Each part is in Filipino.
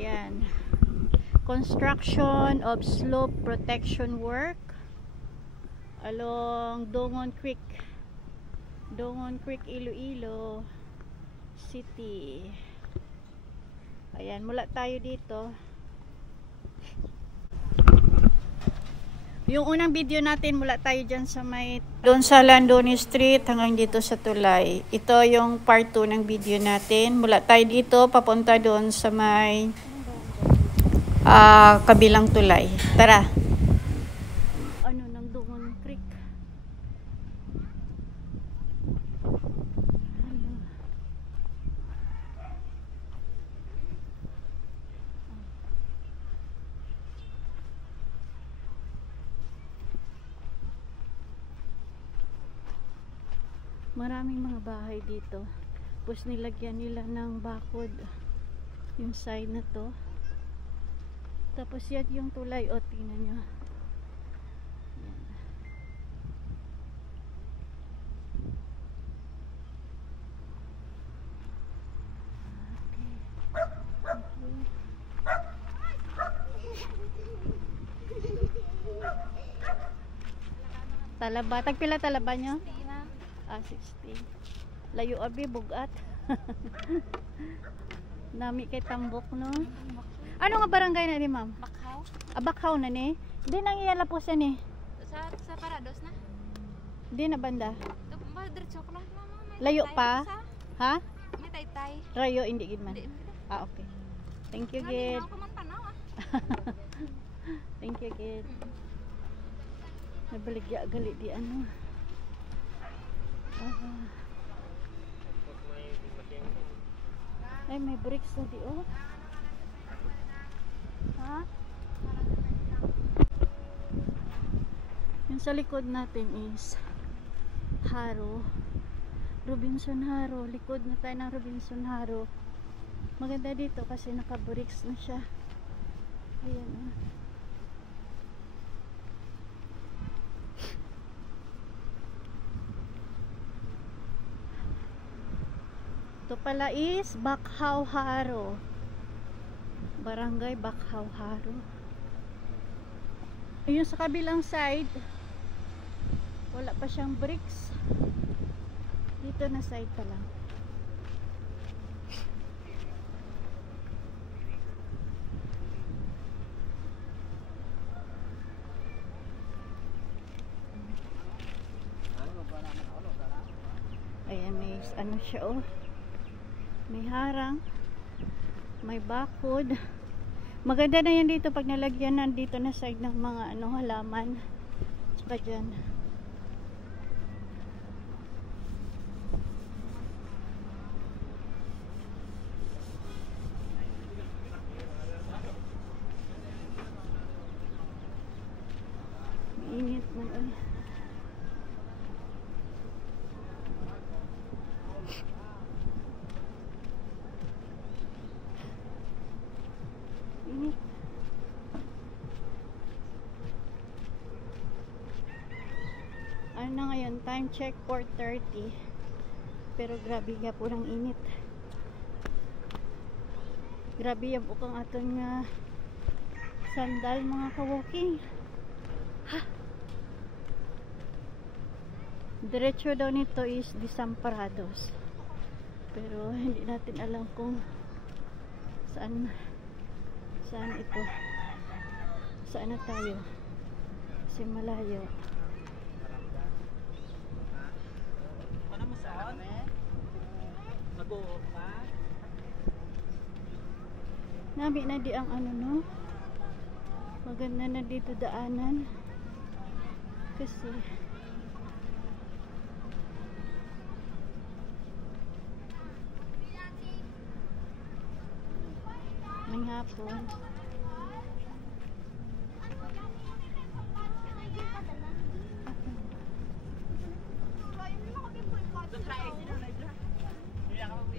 Ayan. Construction of slope protection work along Dongon Creek, Iloilo City. Ayan, mula tayo dito. Yung unang video natin, mula tayo dyan sa may doon sa Landoni Street hanggang dito sa Tulay. Ito yung part 2 ng video natin. Mula tayo dito, papunta doon sa may kabilang Tulay. Tara. Ano ng Dongon Creek? Maraming mga bahay dito. Tapos nilagyan nila ng bakod yung side na to. Tapos yan yung tulay. O, tingnan nyo. Yan. Talaba. Tagpila talaba nyo? 60. Layo abi bugat. Nami kay tambok no. Ano nga barangay na ni ma'am? Bakhaw. Bakhaw na ni. Di nang iyala po siya ni. Sa Parados na. Di na banda. Diretso ko lang mama. Layo pa? Ha? May taytay. Rayo hindi gid man. Okay. Thank you gid. Thank you gid. Nabaligya gali di ano. Ay, may bricks na di oh. Ha? Yung sa likod natin is Haro. Robinson Haro. Likod na tayo ng Robinson Haro. Maganda dito kasi naka-bricks na siya. Ayan oh. Ito pala is Bakhaw Haro. Barangay Bakhaw Haro. Ayun sa kabilang side, wala pa siyang bricks. Dito na side pa lang. Ayan, may ano siya oh. May harang, may bakod. Maganda na yan dito pag nalagyan na dito na side ng mga ano halaman. Tsaka dyan. Mainit man ulit. Ano na ngayon? Time check 4:30. Pero grabe nga po ng init. Grabe yung bukang aton nga sandal mga ka-walking. Ha? Diretso daw nito is Desamparados. Pero hindi natin alam kung saan ito. Saan na tayo? Kasi malayo. Nabi na di ang ano no. Maganda na dito daanan. Kasi may hapon.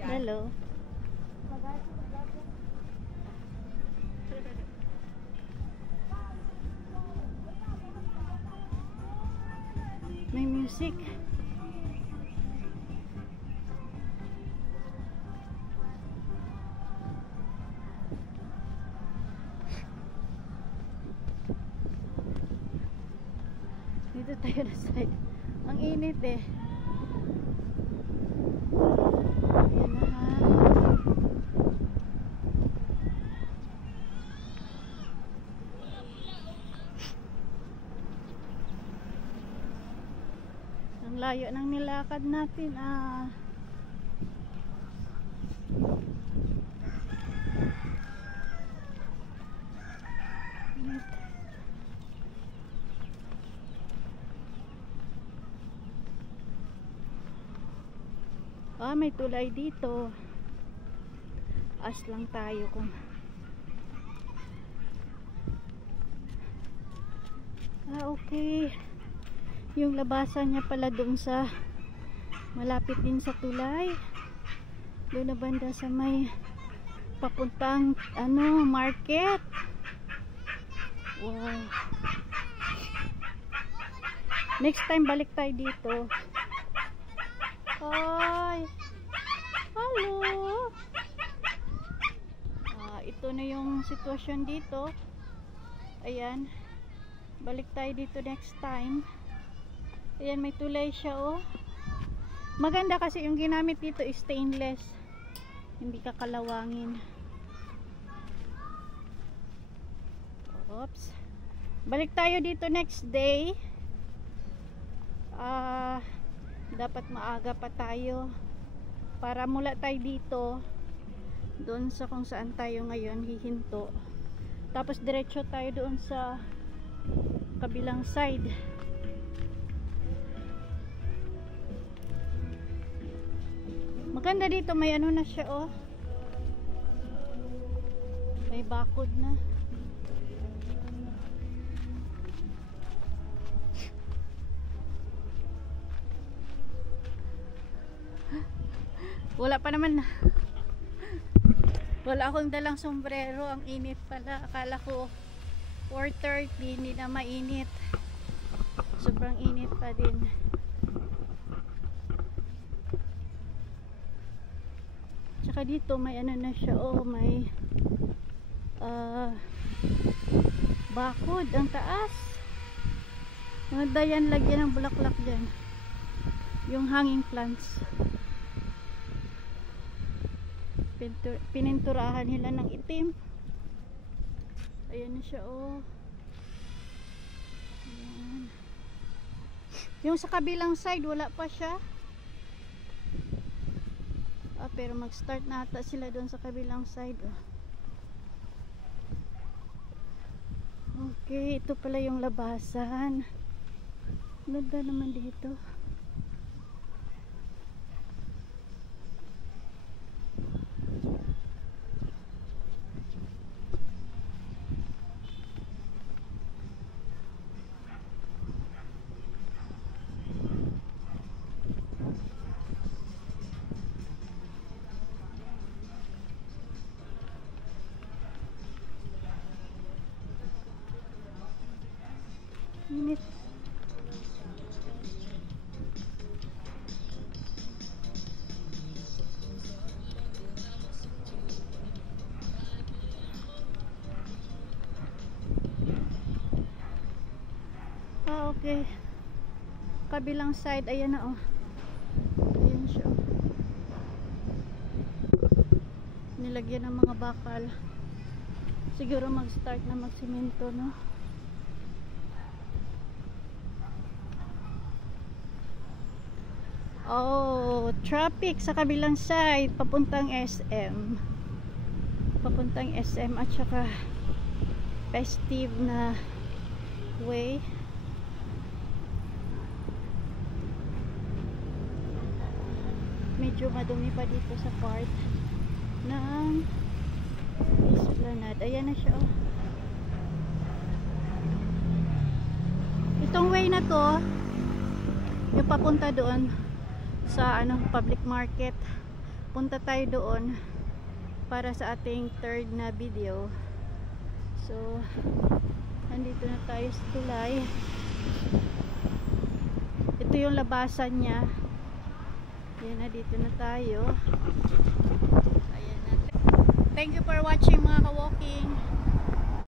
Hello. May music. dito tayo na side. Ang init eh. Ayan na ha. Ang layo ng nilakad natin ah. Init. Ah, may tulay dito. As lang tayo kung okay. Yung labasan niya pala doon sa malapit din sa tulay. Doon na banda sa may papuntang market. Wow. Next time balik tayo dito. Hi. Hello. Ito na yung sitwasyon dito. Ayan. Balik tayo dito next time. Ayan, may tulay siya oh. Maganda kasi yung ginamit dito is stainless. Hindi kakalawangin. Oops. Balik tayo dito next day. Dapat maaga pa tayo para mula tayo dito doon sa kung saan tayo ngayon hihinto. Tapos diretso tayo doon sa kabilang side. Maganda dito, may ano na siya oh. May bakod na. Wala pa naman. Wala akong dalang sombrero. Ang init pala. Akala ko 4:30, hindi na mainit. Sobrang init pa din. Tsaka dito may ano na siya oh, may bakod ang taas. Maganda yan, lagyan ng bulaklak dyan. Yung hanging plants. Pininturahan nila ng itim. Ayan na siya oh. Ayan. Yung sa kabilang side wala pa siya. Pero mag-start na ata sila doon sa kabilang side oh. Okay, ito pala yung labasan. Ganda naman dito. Init. Okay. Kabilang side, ayan na oh. Ayan siya. Nilagyan ng mga bakal. Siguro mag-start na magsimento, no? Oh, traffic sa kabilang side papuntang SM. Papuntang SM at saka festive na way. Medyo madumi pa dito sa part ng Esplanade. Ayan na siya oh. Itong way na to yung papunta doon sa public market. Punta tayo doon para sa ating third na video. So nandito na tayo sa tulay. Ito yung labasan niya. Ayan na, dito na tayo. Ayan na. Thank you for watching mga kawok.